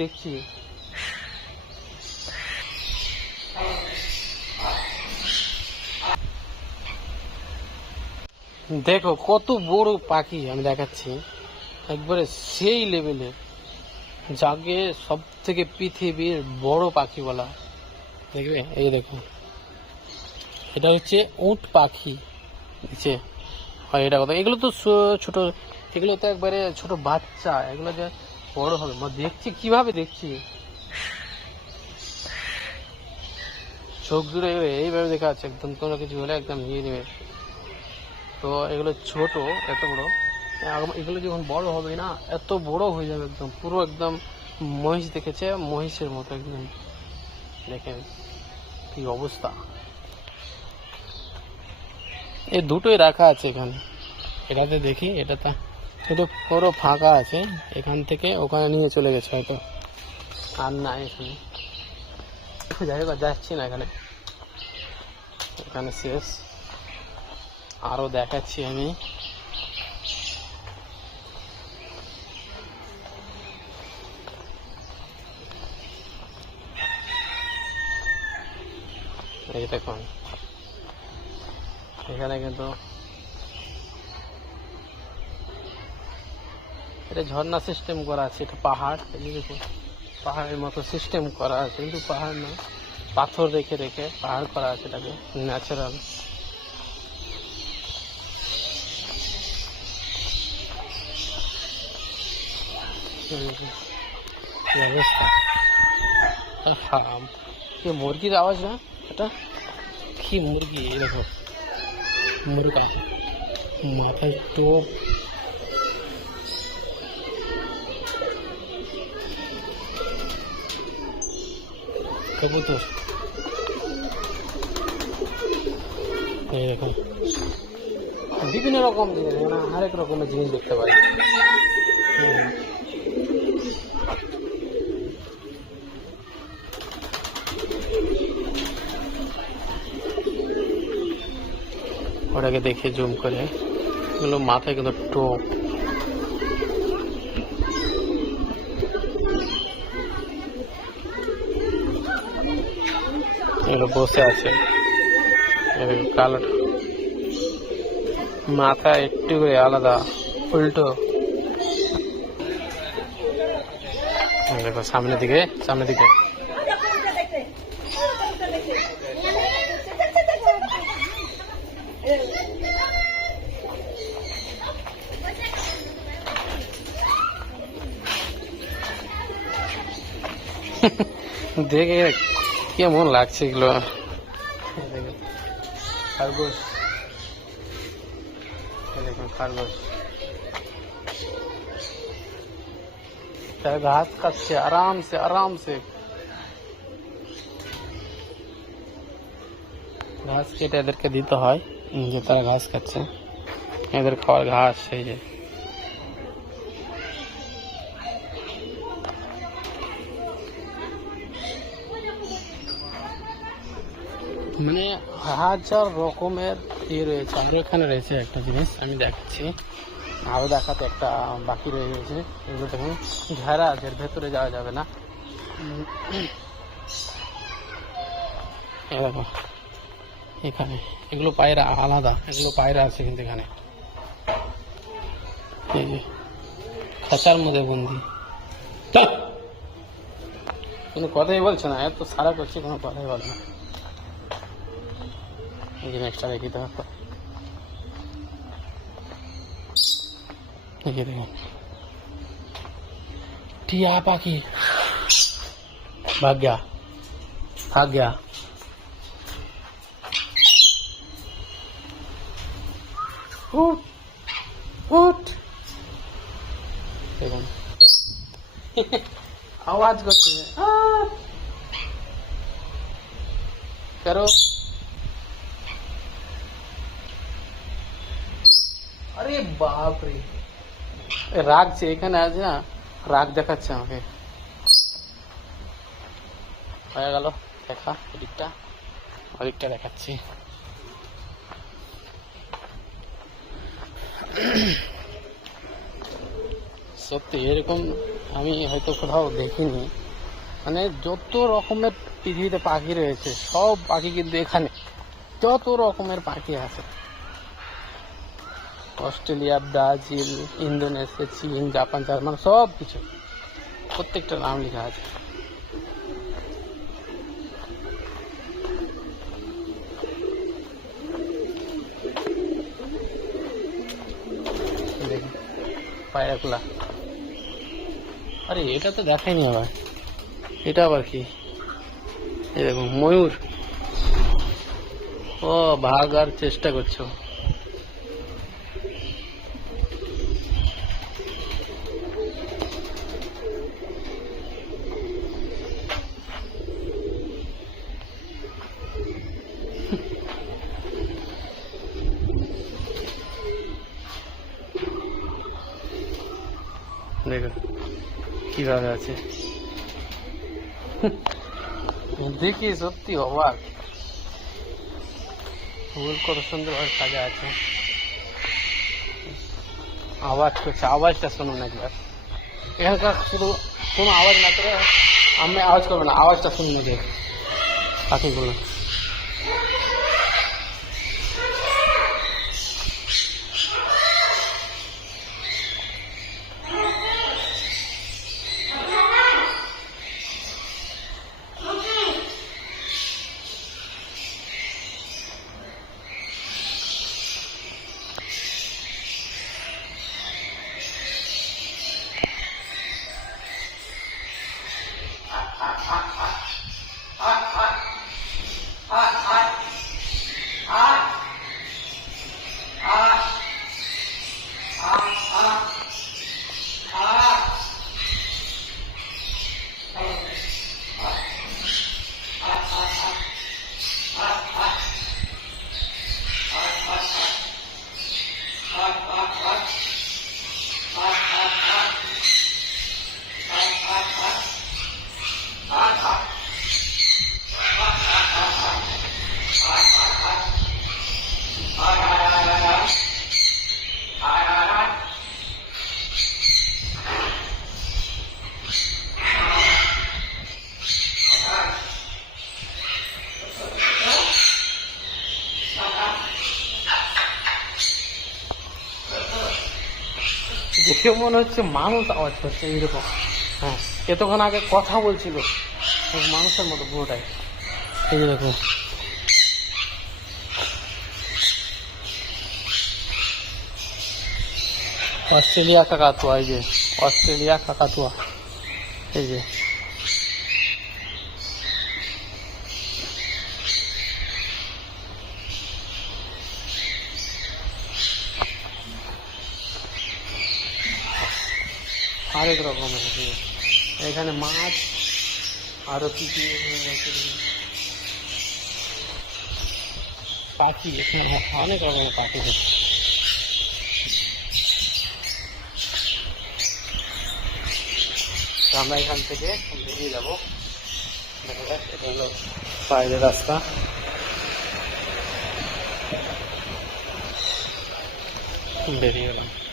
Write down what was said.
দেখছি দেখো কত বড় পাখি আমি দেখাচ্ছি, একবারে সেই লেভেলের, যাকে সব থেকে পৃথিবীর বড় পাখি বলা। দেখবে এই দেখো, এটা হচ্ছে উট পাখি নিচে হয়। এটা কথা, এগুলো তো ছোট, এগুলো তো একবারে ছোট বাচ্চা, এগুলো যে বড় হবে দেখছি কিভাবে দেখছি, চোখ জুড়ে এইভাবে দেখা যাচ্ছে, একদম কোনো কিছু হলে একদম নিয়ে নেবে। তো এগুলো ছোট, এত বড়, এগুলো যখন বড় হবে না এত বড় হয়ে যাবে, একদম পুরো একদম মহিষ দেখেছে, মহিষের মতো একদম। দেখেন কি অবস্থা। এই দুটোই রাখা আছে এখানে, এটাতে দেখি, এটাতে শুধু পুরো ফাঁকা আছে, এখান থেকে ওখানে নিয়ে চলে গেছে হয়তো, আর নাই এখানে। যাই হোক যাচ্ছি না এখানে, এখানে শেষ। আরো দেখাচ্ছি আমি, এই দেখুন এখানে কিন্তু এটা ঝর্ণা সিস্টেম করা আছে, এটা পাহাড়, এই দেখুন পাহাড়ের মতো সিস্টেম করা আছে, কিন্তু পাহাড় না, পাথর রেখে রেখে পাহাড় করা আছে, এটাকে ন্যাচারাল। মুরগির আওয়াজ না এটা, কি মুরগি দেখো, মুরগা, মাথায় টোপ, কবুতর, এই দেখো বিভিন্ন রকম জিনিস, মানে হরেক রকমের জিনিস দেখতে পাই। ওটাকে দেখে জুম করে, এগুলো মাথায় কিন্তু টোপ, এগুলো বসে আছে, কালো মাথা একটু করে আলাদা উল্টো। দেখো সামনের দিকে, সামনের দিকে দেখে কেমন লাগছে এগুলো। খরগোশ, দেখুন খরগোশ তারা ঘাস খাচ্ছে আরাম সে, আরাম সে ঘাস কেটে এদেরকে দিতে হয়, যে তারা ঘাস খাচ্ছে, এদের খাওয়ার ঘাস সেই যে। মানে হাজার রকমের রয়েছে। আর এখানে রয়েছে একটা জিনিস আমি দেখাচ্ছি, আরো দেখাতে একটা বাকি রয়ে গেছে। এগুলো দেখুন ঘেরা আছে, এর ভেতরে যাওয়া যাবে না। দেখো এখানে এগুলো পায়রা আলাদা, এগুলো পায়রা আছে কিন্তু এখানে, এই যে খাঁচার মধ্যে বন্দি, কোনো কথাই বলছে না, এত সারা করছে কোনো কথাই বলে না। এই জিনিসটা দেখি তো, দেখুন টিয়া পাখি, ভাগ গया, भाग गया। उठ उठ, দেখুন आवाज করছে, করো, আরে বাপ রে, রাগ যে এখানে আছে না, রাগ দেখাচ্ছে আমাকে। হয়ে গেল দেখা, ওদিকটা ওদিকটা দেখাচ্ছি। সত্যি এরকম আমি হয়তো কোথাও দেখিনি। মানে যত রকমের পৃথিবীতে পাখি রয়েছে সব পাখি কিন্তু এখানে, যত রকমের পাখি আছে, অস্ট্রেলিয়া, ব্রাজিল, ইন্দোনেশিয়া, চীন, জাপান, জার্মান, সব কিছু প্রত্যেকটা নাম লেখা আছে। দেখুন পায়রাগুলা। আরে এটা তো দেখায়নি আবার, এটা আবার কি? এই দেখুন ময়ূর। ও ভাগার চেষ্টা করছো। দেখো কিভাবে আছে, দেখি সত্যি অবাক। ফুল কত সুন্দরভাবে সাজা আছে। আওয়াজ করছে, আওয়াজটা শুনুন একবার। এখানকার শুধু কোনো আওয়াজ না করে, আমি আওয়াজ করবো না, আওয়াজটা শুনুন যে পাখিগুলো। দেখে মনে হচ্ছে মানুষ আওয়াজ করছে এইরকম। হ্যাঁ, এতক্ষণ আগে কথা বলছিল মানুষের মতো পুরোটাই। এই যে দেখো অস্ট্রেলিয়া কাকাতুয়া, এই যে অস্ট্রেলিয়া কাকাতুয়া, এই যে আরেক রকমের। এখানে মাছ আরো কি কি পাখি, এখানে অনেক রকমের পাখি আছে। আমরা এখান থেকে বেরিয়ে যাবো। এটা হলো বাইরের রাস্তা। বেরিয়ে গেলাম।